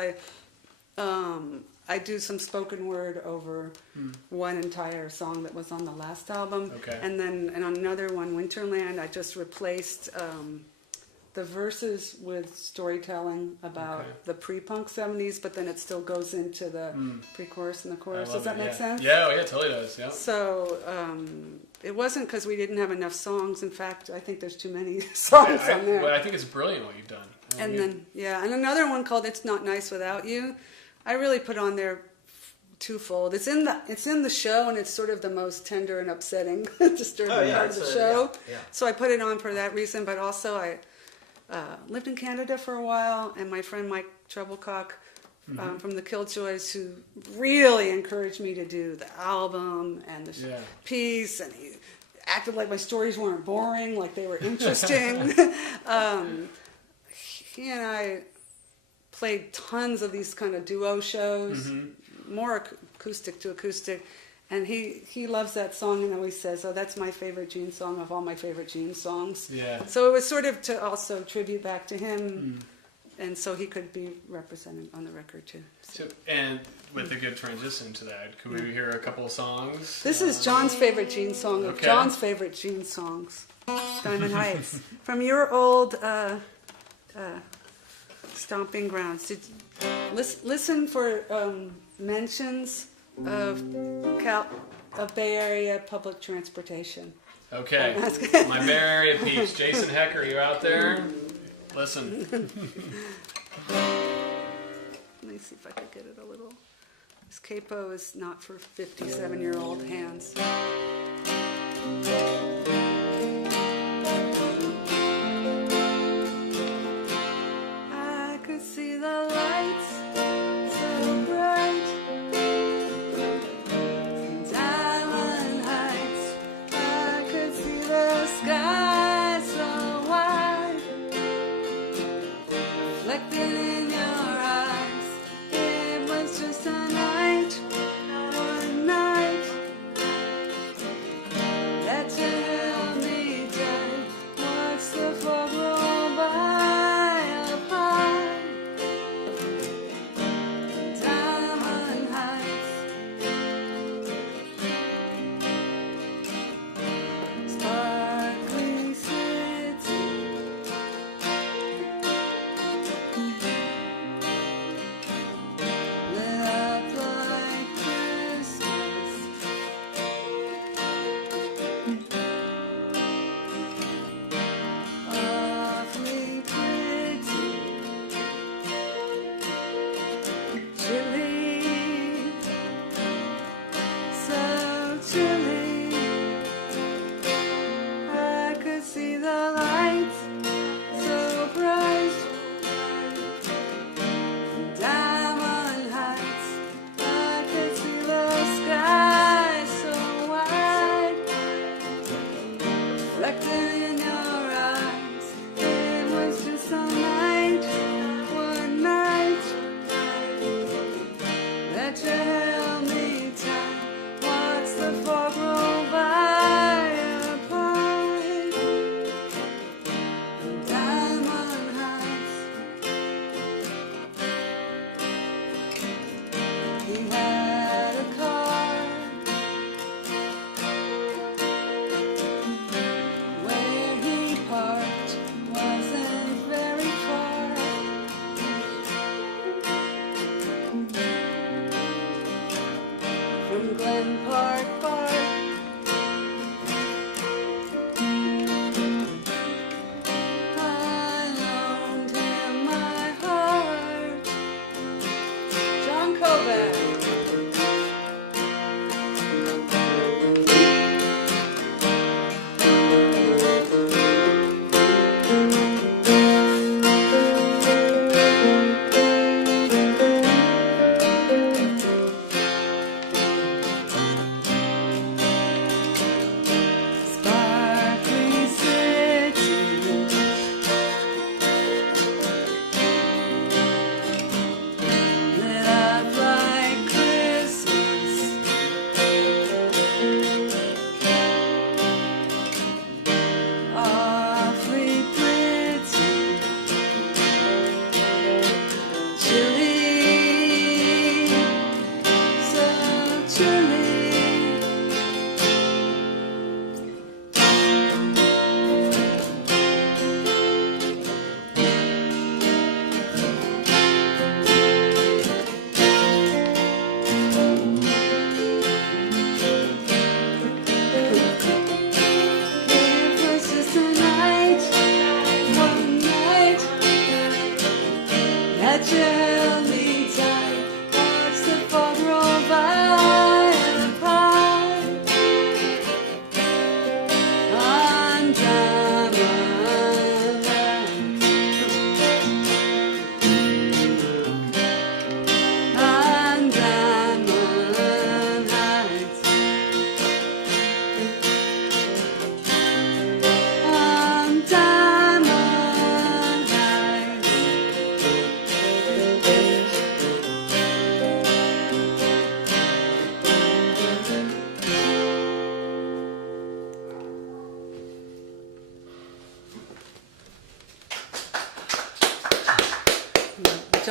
I do some spoken word over one entire song that was on the last album. Okay. And then on another one, Winterland, I just replaced the verses with storytelling about the pre-punk 70s, but then it still goes into the pre-chorus and the chorus. Does that make sense? Yeah, it totally does. Yeah. So it wasn't because we didn't have enough songs. In fact, I think there's too many songs on there. Well, I think it's brilliant what you've done. And another one called "It's Not Nice Without You." I really put on there twofold. It's in the show, and it's sort of the most tender and upsetting, disturbing part of the show. Yeah. So I put it on for that reason. But also, I lived in Canada for a while, and my friend Mike Treblecock from the Killjoys, who really encouraged me to do the album and the piece, and he acted like my stories weren't boring, like they were interesting. He and I played tons of these kind of duo shows, more acoustic to acoustic, and he loves that song and always says, "Oh, that's my favorite Gene song of all my favorite Gene songs." Yeah. So it was sort of to also tribute back to him, and so he could be represented on the record too. So, and with a good transition to that, could we hear a couple of songs? This is John's favorite Gene song of John's favorite Gene songs, Diamond Heights, from your old stomping grounds. Listen for mentions of Bay Area public transportation. Okay, my Bay Area peeps. Jason Hecker, you out there? Listen. Let me see if I could get it a little. This capo is not for 57-year-old hands. I could see the lights so bright in Diamond Heights. I could see the sky so wide, reflected in your eyes. It was just a night, one night, that you held me tight. Watch the fog roll by up high. Diamond Heights, sparkling city, lit up like Christmas. Awfully pretty, chilly, so chilly. I could see the lights so bright in Diamond Heights. I could see the sky so wide, reflected in your eyes. It was just a night, one night, that you held me tight. Watch the fog roll by up high. Diamond Heights. He had a car way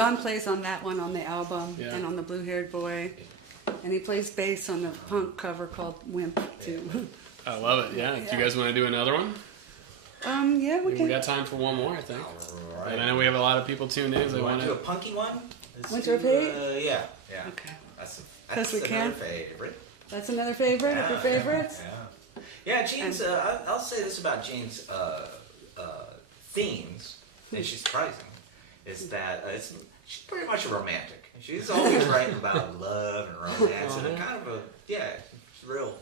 John plays on that one on the album and on the Blue Haired Boy. And he plays bass on the punk cover called Wimp, too. I love it, yeah. Do you guys want to do another one? Yeah, we can. We got time for one more, I think. All right. And I know we have a lot of people tuned in. You want to do a punky one? Winter of Hate? Yeah. Okay. That's we another can. favorite. That's another favorite of your favorites? Yeah, Jean's, I'll say this about Jean's themes, and she's surprising, is that she's pretty much a romantic. She's always writing about love and romance, and kind of it's real,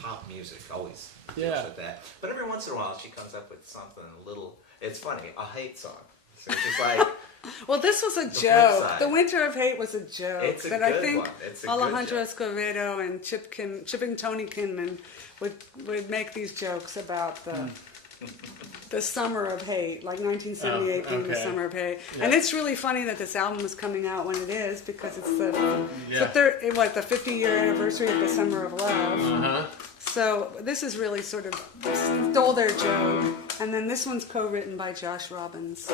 pop music always deals with that. But every once in a while she comes up with something a little, it's funny, a hate song. So it's just like... Well, this was a joke. The Winter of Hate was a joke. It's a but good I think one. It's a Alejandro good joke. Escovedo and Chip and Tony Kinman would make these jokes about the summer of hate, like 1978 being the summer of hate. Yeah. And it's really funny that this album is coming out when it is, because it's the 50-year anniversary of the Summer of Love. Uh-huh. So this is really sort of stole their joke. And then this one's co-written by Josh Robbins.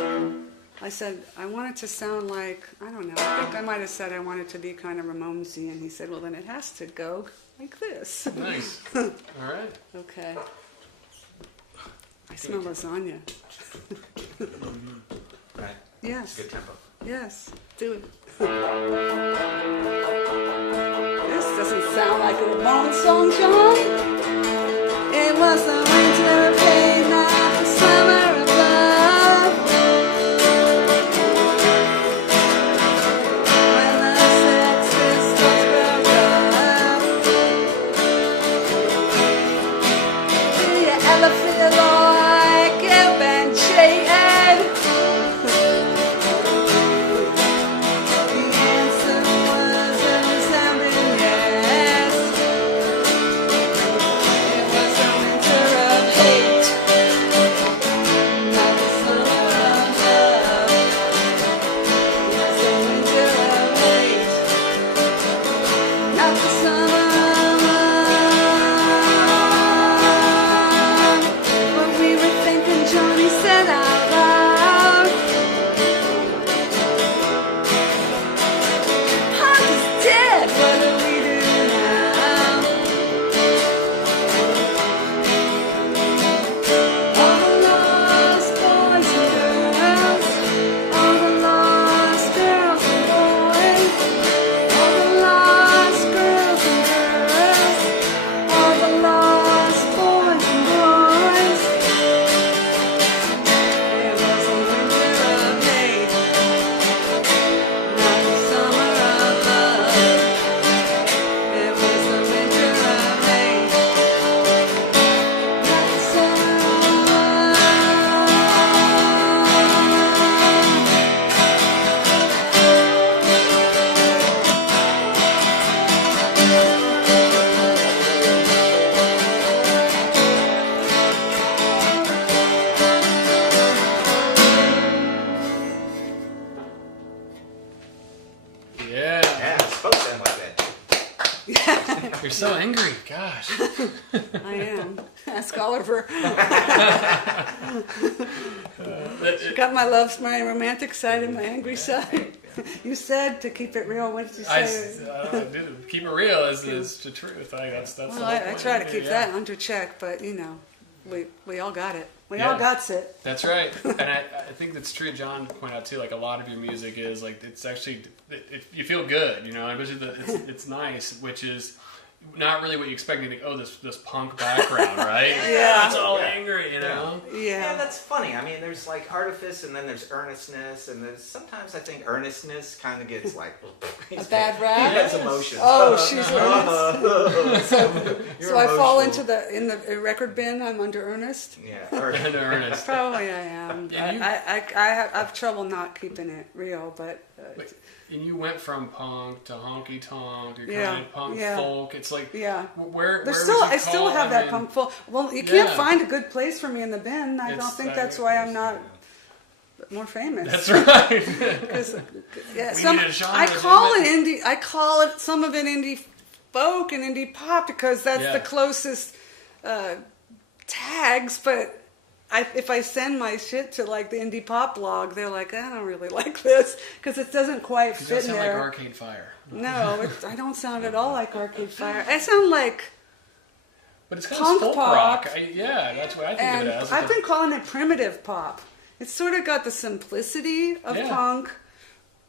I said, I want it to sound like, I don't know, I think I might have said I want it to be kind of Ramonesy, and he said, well, then it has to go like this. Nice. All right. Okay. I smell lasagna. Right. Yes. Good tempo. Yes. Do it. This doesn't sound like a Ramones song, John. It was the winter of hate, not the summer of love. When the Sex Pistols broke up. Do you ever feel like you've been cheated? The answer was a resounding yes. It was a winter of hate, not the summer of love. It was a winter of hate, not the summer of love. What we were thinking, Johnny said out loud. Punk is dead, what do we do now? All the lost boys and girls, all the lost girls and boys, all the lost girls and girls, all the lost boys and boys. It was a winter of hate, not the summer of love. It was a winter of hate, not the summer of love. Yeah. Yeah, it's supposed to end like that. You're so angry. Gosh. I am. Ask Oliver. Got my romantic side and my angry side. You said to keep it real. What did you say? I did. Keep it real is the truth. That's Well, the I whole point. try to keep Yeah. that under check, but we all got it. We Yeah. all got it. That's right, and I think that's true. John pointed out too. Like a lot of your music is like it's actually you feel good, it's nice, which is not really what you expect. You think, oh, this punk background, right? Yeah. It's all angry, Yeah, Yeah. that's funny. I mean, there's like artifice, and then there's earnestness, and there's sometimes I think earnestness kind of gets like A bad rap. He has emotions. Oh, she's earnest. You're So I fall emotional. into in the record bin. I'm under earnest. Yeah. And earnest. Probably I am. And you- I have trouble not keeping it real, but Wait, and you went from punk to honky tonk to Yeah, kind of punk yeah. folk. It's like yeah. where There's would still, you I still call- have I that mean, punk full. Well, you can't Yeah. find a good place for me in the bin. I don't It's- think that's why I'm not more famous. That's right. 'Cause, yeah, We some, need a genre, I call it damn indie. I call it some of it indie folk and indie pop because that's Yeah. the closest tags. But if I send my shit to like the indie pop blog, they're like, I don't really like this because it doesn't quite fit in there. Like Arcade Fire. No, I don't sound at all like Arcade Fire. I sound like. But it's kind of folk rock. That's what I think and of it as. I've been calling it primitive pop. It's sort of got the simplicity of punk,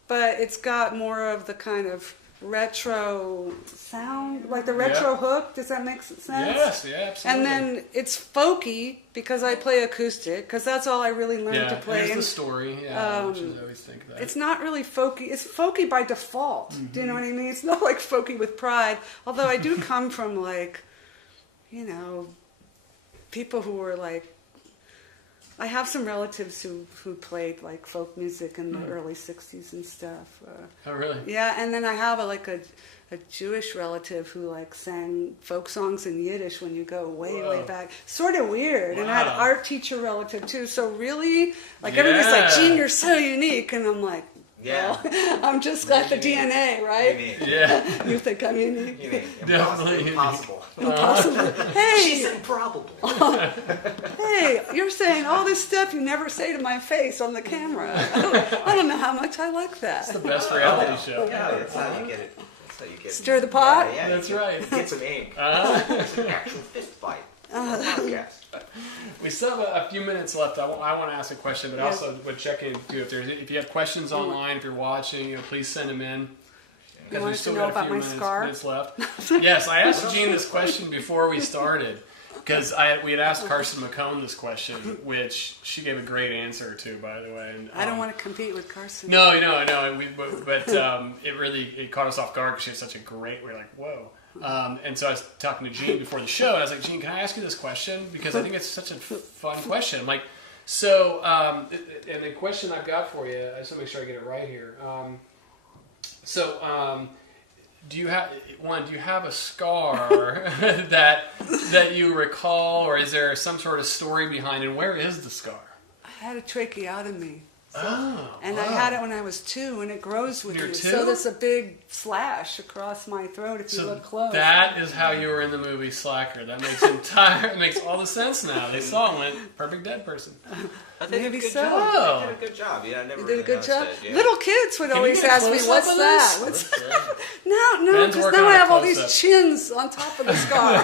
but it's got more of the kind of retro sound, like the retro hook. Does that make sense? Yes, yeah, absolutely. And then it's folky because I play acoustic, because that's all I really learned to play. Yeah, the story. Which is, I always think that. It's not really folky. It's folky by default. Mm-hmm. Do you know what I mean? It's not like folky with pride. Although I do come from like, people who were like. I have some relatives who played like folk music in the early '60s and stuff. Oh, really? Yeah, and then I have a Jewish relative who like sang folk songs in Yiddish when you go way back. Sort of weird. Wow. And I had an art teacher relative too. So really, like everybody's like, Gene, you're so unique, and I'm like. Yeah, well, I'm just got the DNA, right? Unique. Yeah, you think I'm unique? Unique. Impossible. Impossible. Hey, she's improbable. Hey, you're saying all this stuff you never say to my face on the camera. I don't know how much I like that. It's the best reality show. Yeah, that's how you get it. That's how you get Stir the pot. Yeah, that's right. Get some ink. It's an actual fist fight. Podcast. We still have a few minutes left. I want to ask a question, but also would check in too if you have questions online, if you're watching, please send them in. You want to know about my scar? Minutes left. Yes, I asked Gene this question before we started because we had asked Carson McCone this question, which she gave a great answer to, by the way. And, I don't want to compete with Carson. No, but it caught us off guard because she had such a great. We're like, whoa. And so I was talking to Gene before the show, and I was like, Gene, can I ask you this question? Because I think it's such a fun question. I'm like, and the question I've got for you, I just want to make sure I get it right here. Do you have a scar that you recall, or is there some sort of story behind it? And where is the scar? I had a tracheotomy. And wow. I had it when I was 2, and it grows with you. So there's a big slash across my throat if you look close. That is how you were in the movie Slacker. That makes all the sense now. They saw him, went perfect dead person. Maybe so. They did a good job. Yeah, I never. You did a good job. It, yeah. Little kids would always ask me, "What's that?" No, because now I have all these chins on top of the scar.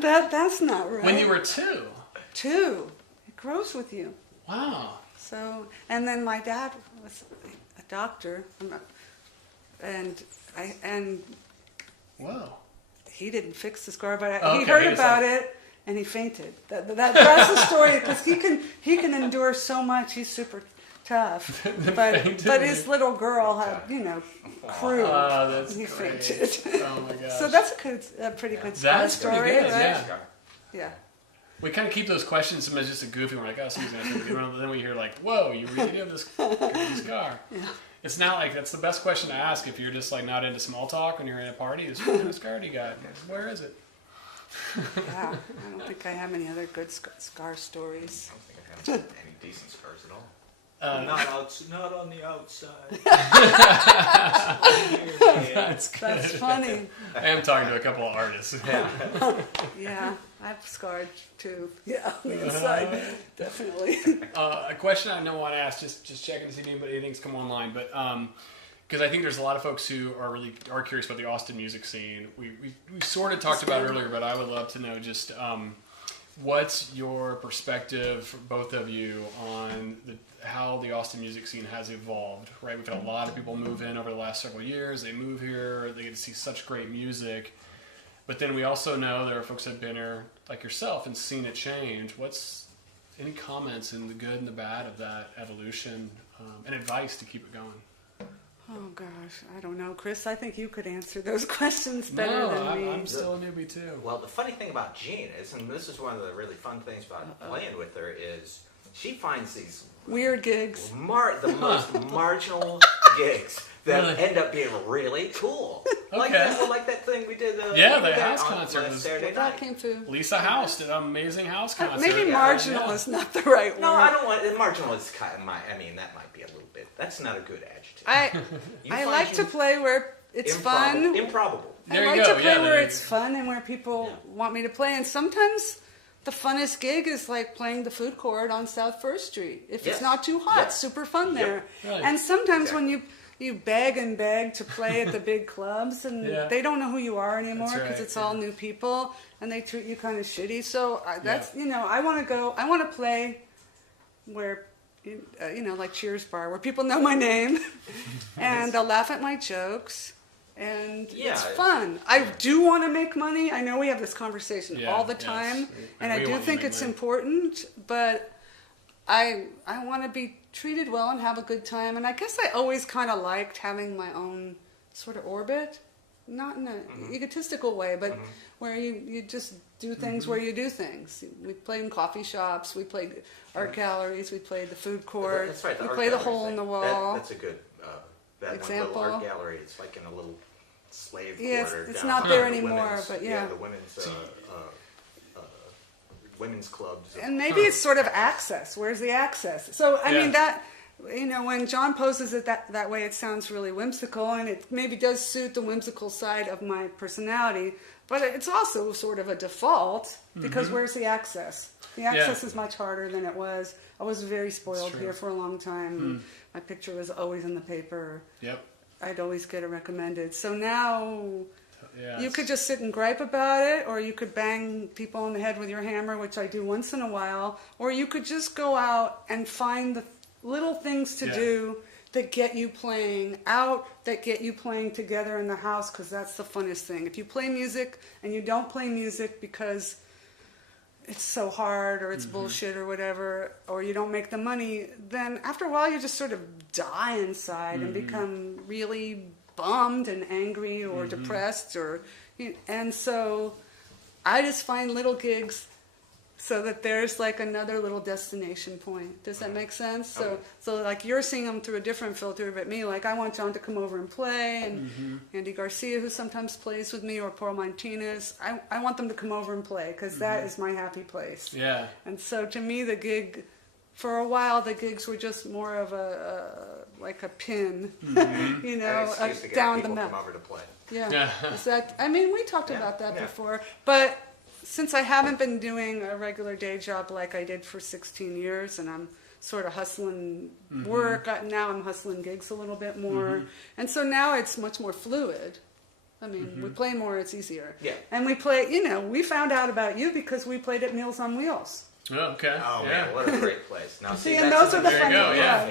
That's not right. When you were 2. 2, it grows with you. Wow. So, and then my dad was a doctor, and whoa, he didn't fix the scar, but he heard about it and he fainted. That's the story, because he can endure so much. He's super tough, but his little girl had crew. That's he great. fainted. Oh my gosh. So that's a pretty good story, pretty good, right? Yeah. We kind of keep those questions sometimes just a goofy. We're like, oh, Susan, then we hear like, whoa, you really have this scar. Yeah. It's not like that's the best question to ask if you're just like not into small talk when you're in a party. Is what kind of scar do you got? Where is it? Yeah, I don't think I have any other good scar stories. I don't think I have any decent scars at all. Not on the outside. That's funny. I am talking to a couple of artists. Yeah, I've scarred too. Yeah, on the inside, definitely. A question I want to ask, just checking to see if anything's come online, but because I think there's a lot of folks who are curious about the Austin music scene. We sort of talked about it earlier, but I would love to know just what's your perspective, both of you, on how the Austin music scene has evolved, right? We've had a lot of people move in over the last several years. They move here, they get to see such great music. But then we also know there are folks that have been here, like yourself, and seen it change. What's any comments in the good and the bad of that evolution, and advice to keep it going? Oh gosh, I don't know, Chris. I think you could answer those questions better than me. I'm still a newbie too. Well, the funny thing about Jean is, and this is one of the really fun things about playing with her, is she finds these weird gigs, the most marginal gigs that end up being really cool. Like that thing we did. The house concert. Saturday that came through. Lisa House did an amazing house concert. Maybe marginal is not the right word. No, I don't want marginal. Is kind of that might be a little bit. That's not a good adjective. I like to play where it's fun. Improbable. I like to play where it's fun and where people want me to play, and sometimes the funnest gig is like playing the food court on South First Street. If Yes. it's not too hot, Yes. super fun there. Right. And sometimes Exactly. when you beg and beg to play at the big clubs, and they don't know who you are anymore That's because right, it's all new people, and they treat you kind of shitty. So that's I want to play where. Like Cheers Bar, where people know my name, and they'll laugh at my jokes, and it's fun. I do want to make money. I know we have this conversation all the time, and I do think it's important, but I want to be treated well and have a good time, and I guess I always kind of liked having my own sort of orbit, not in an egotistical way, but where you just do things where you do things. We played in coffee shops, we played art galleries, we played the food court, That's right, we art played the gallery hole in thing. the wall. That's a good that example. one little art gallery. It's like in a little slave quarter. It's down not by there the anymore, women's- but the women's clubs. And maybe it's sort of access. Where's the access? So, I mean, that, when John poses it that way, it sounds really whimsical, and it maybe does suit the whimsical side of my personality, but it's also sort of a default, because where's the access? The access is much harder than it was. I was very spoiled here for a long time. My picture was always in the paper. Yep. I'd always get it recommended. So now... you could just sit and gripe about it, or you could bang people on the head with your hammer, which I do once in a while, or you could just go out and find the little things to do that get you playing out, that get you playing together in the house, because that's the funnest thing. If you play music and you don't play music because it's so hard or it's bullshit or whatever, or you don't make the money, then after a while you just sort of die inside and become really bummed and angry or depressed, and so I just find little gigs so that there's like another little destination point. Does that make sense? So like you're seeing them through a different filter, but me, like I want John to come over and play, and Andy Garcia, who sometimes plays with me, or Paul Martinez. I want them to come over and play, because that is my happy place. Yeah. And so to me, the gig, for a while, the gigs were just more of like a pin, An excuse to get down the people map. come over to play. Yeah. I mean, we talked about that before, but since I haven't been doing a regular day job like I did for 16 years, and I'm sort of hustling work, now I'm hustling gigs a little bit more, and so now it's much more fluid. I mean, we play more, it's easier. Yeah. And we play, we found out about you because we played at Meals on Wheels. Oh, okay. Oh, man, what a great place. Now, See, and those are the fun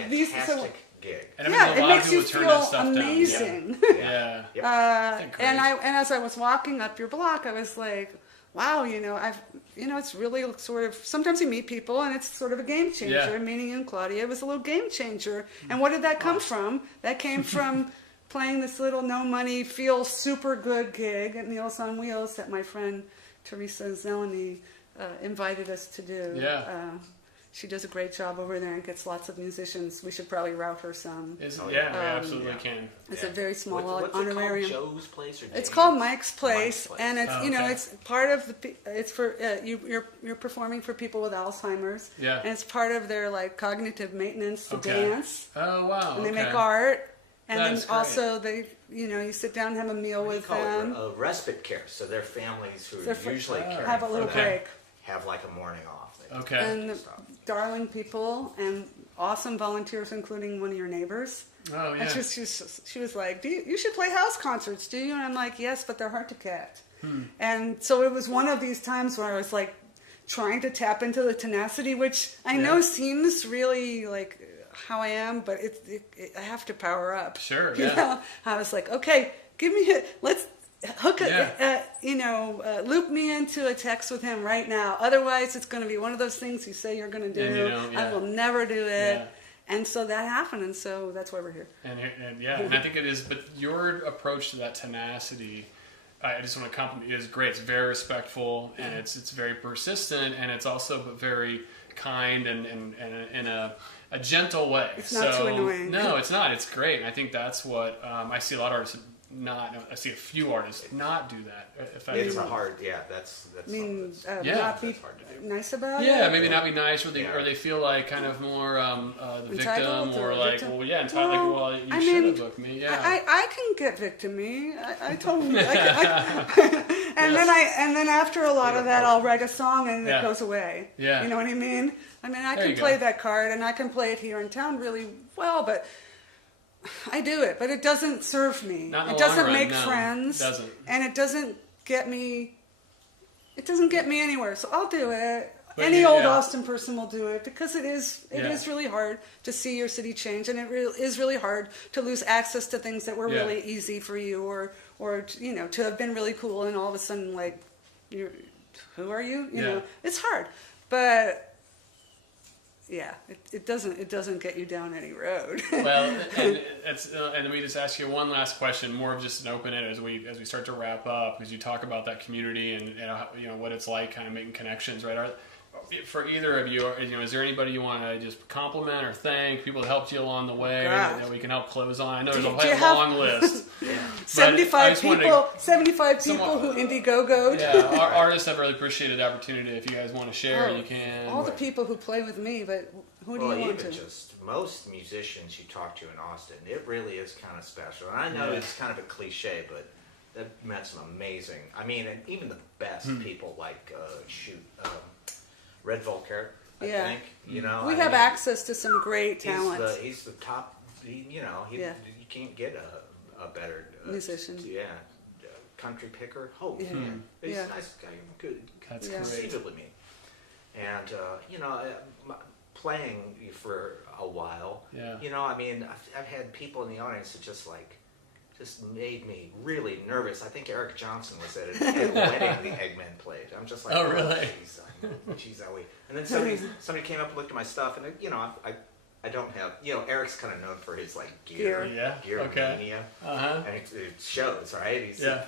things. Fantastic gig. It makes you feel amazing. Yeah. And as I was walking up your block, I was like, wow, it's really sort of, sometimes you meet people and it's sort of a game changer. Yeah. Meeting you and Claudia, it was a little game changer. And what did that come from? That came from playing this little no money, feel super good gig at Meals on Wheels that my friend Teresa Zeleny invited us to do. Yeah. She does a great job over there and gets lots of musicians. We should probably route her some. We absolutely can. It's a very small what's honorarium. It called? Joe's Place or James? It's called Mike's Place, and it's it's part of it's for you're performing for people with Alzheimer's. Yeah. And it's part of their like cognitive maintenance to dance. Oh wow. And they make art, and That's then also they you sit down and have a meal with them. Respite care. So their families who usually have a little break. Have like a morning off. And darling people and awesome volunteers, including one of your neighbors. Oh yeah. And she was like, you should play house concerts, do you? And I'm like, yes, but they're hard to get. And so it was one of these times where I was like trying to tap into the tenacity, which I know seems really like how I am, but I have to power up. Sure. You know? I was like, okay, let's hook loop me into a text with him right now. Otherwise, it's going to be one of those things you say you're going to do. I will never do it. Yeah. And so that happened, and so that's why we're here. And I think it is. But your approach to that tenacity, I just want to compliment, is great. It's very respectful, and it's very persistent, and it's also but very kind and in a gentle way. It's not too annoying. No, it's not. It's great, and I think that's what I see a lot of artists. I see a few artists not do that. It's hard, that's not be nice about it? Yeah, maybe not be nice, or they feel like kind of more the victim, or like, entitled, you should have booked me. Yeah. I can get victim-y. I totally, And then after a lot of that, I'll write a song and it goes away. Yeah. You know what I mean? I mean, I can play that card and I can play it here in town really well, but I do it, but it doesn't serve me. Not in it the long doesn't run, make no, friends. It doesn't. And it doesn't get me anywhere. So I'll do it. But Any old Austin person will do it because it is really hard to see your city change, and it is really hard to lose access to things that were really easy for you, or you know, to have been really cool, and all of a sudden, like, who are you? You know, it's hard, but yeah, it doesn't get you down any road. Well, and let me just ask you one last question, more of just an open end as we start to wrap up, because you talk about that community and you know what it's like, kind of making connections, right? For either of you, is there anybody you want to just compliment or thank, people that helped you along the way that we can help close on? I know there's a long list. 75 people who Indiegogo'd. Yeah, our artists have really appreciated the opportunity. If you guys want to share, you can. All the people who play with me, but who do you want to? Even just most musicians you talk to in Austin, it really is kind of special. And I know it's kind of a cliche, but that met some amazing. I mean, and even the best people like Red Volker, I think. You know, we have access to some great talents. He's the top. You can't get a better musician. Country picker. Oh man, he's a nice guy. Good. That's conceivably me. And playing for a while. Yeah. You know, I mean, I've had people in the audience that just made me really nervous. I think Eric Johnson was at a wedding the Eggman played. I'm just like, oh really? Jeez, and then somebody came up and looked at my stuff, and I don't have, Eric's kind of known for his like gear mania, and it shows, right? He's an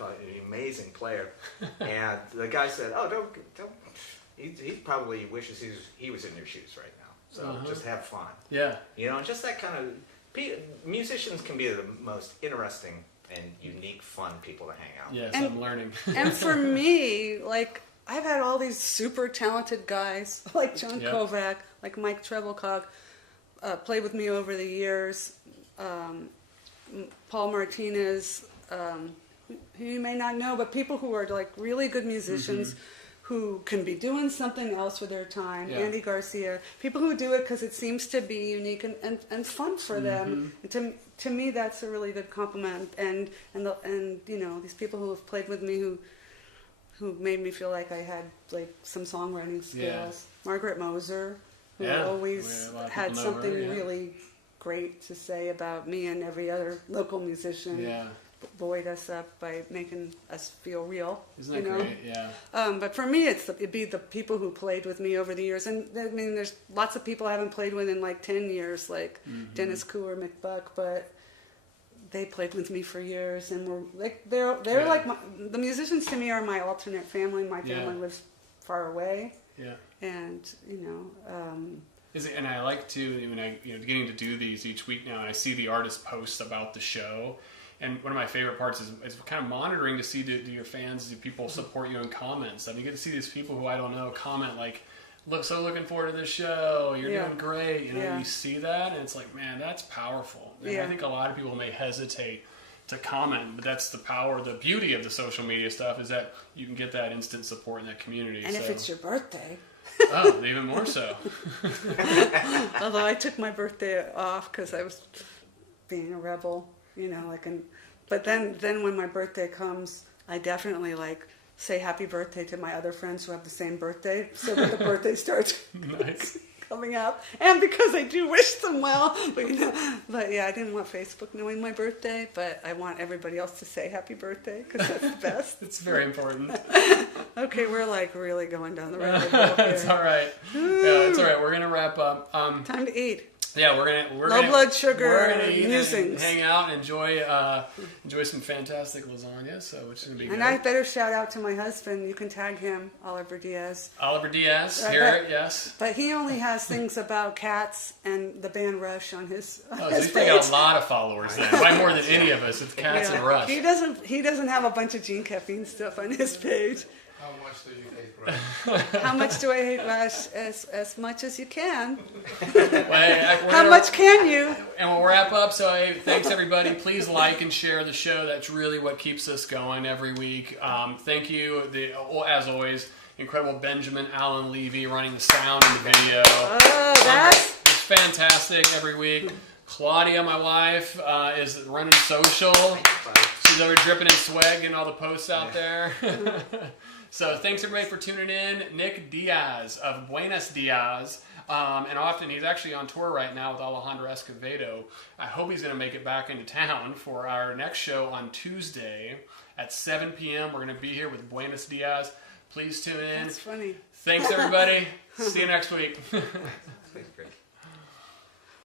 amazing player, and the guy said, "Oh, don't." He probably wishes he was in your shoes right now. So just have fun. Yeah. And just that kind of musicians can be the most interesting and unique, fun people to hang out. Yes, I'm learning. And for me, like, I've had all these super talented guys, like John Kovac, like Mike Treblecog, play with me over the years. Paul Martinez, who you may not know, but people who are like really good musicians who can be doing something else with their time. Andy Garcia, people who do it because it seems to be unique and fun for them. And to me, that's a really good compliment. And these people who have played with me who made me feel like I had like some songwriting skills. Yeah. Margaret Moser, who always had something really great to say about me and every other local musician. Yeah. Buoyed us up by making us feel real. Isn't that great? Yeah. But for me, it'd be the people who played with me over the years. And I mean, there's lots of people I haven't played with in like 10 years, like Dennis Koo or McBuck, but they played with me for years, and they're like the musicians to me are my alternate family. My family lives far away. Yeah. And and I like to when I getting to do these each week now. I see the artist post about the show. And one of my favorite parts is kind of monitoring to see do your fans, do people support you in comments? I mean, you get to see these people who I don't know comment like, looking forward to this show, you're doing great. You see that, and it's like, man, that's powerful. And I think a lot of people may hesitate to comment, but that's the power, the beauty of the social media stuff is that you can get that instant support in that community. And if it's your birthday. Oh, even more so. Although I took my birthday off because I was being a rebel. But then when my birthday comes, I definitely say happy birthday to my other friends who have the same birthday, so that the birthday starts coming up. And because I do wish them well, but I didn't want Facebook knowing my birthday, but I want everybody else to say happy birthday because that's the best. It's very important. Okay, we're really going down the rabbit hole here. It's all right. Yeah, it's all right. We're gonna wrap up. Time to eat. Yeah, we're gonna blood sugar. We're gonna eat and hang out and enjoy some fantastic lasagna. So which is gonna be good. And I better shout out to my husband. You can tag him, Oliver Diaz. Oliver Diaz, yes. But he only has things about cats and the band Rush on his. So he's got a lot of followers then, by more than any of us. It's cats and Rush. He doesn't have a bunch of Gene Caffeine stuff on his page. How much do you pay for How much do I hate Rush? As much as you can. How much can you? And we'll wrap up. So hey, thanks everybody. Please like and share the show. That's really what keeps us going every week. Thank you. As always, incredible Benjamin Allen Levy running the sound and the video. Oh, that's it's fantastic every week. Claudia, my wife, is running social. She's over dripping in swag, getting all the posts out there. So thanks everybody for tuning in. Nick Diaz of Buenos Dias. And often he's actually on tour right now with Alejandro Escovedo. I hope he's going to make it back into town for our next show on Tuesday at 7 p.m. We're going to be here with Buenos Dias. Please tune in. That's funny. Thanks everybody. See you next week.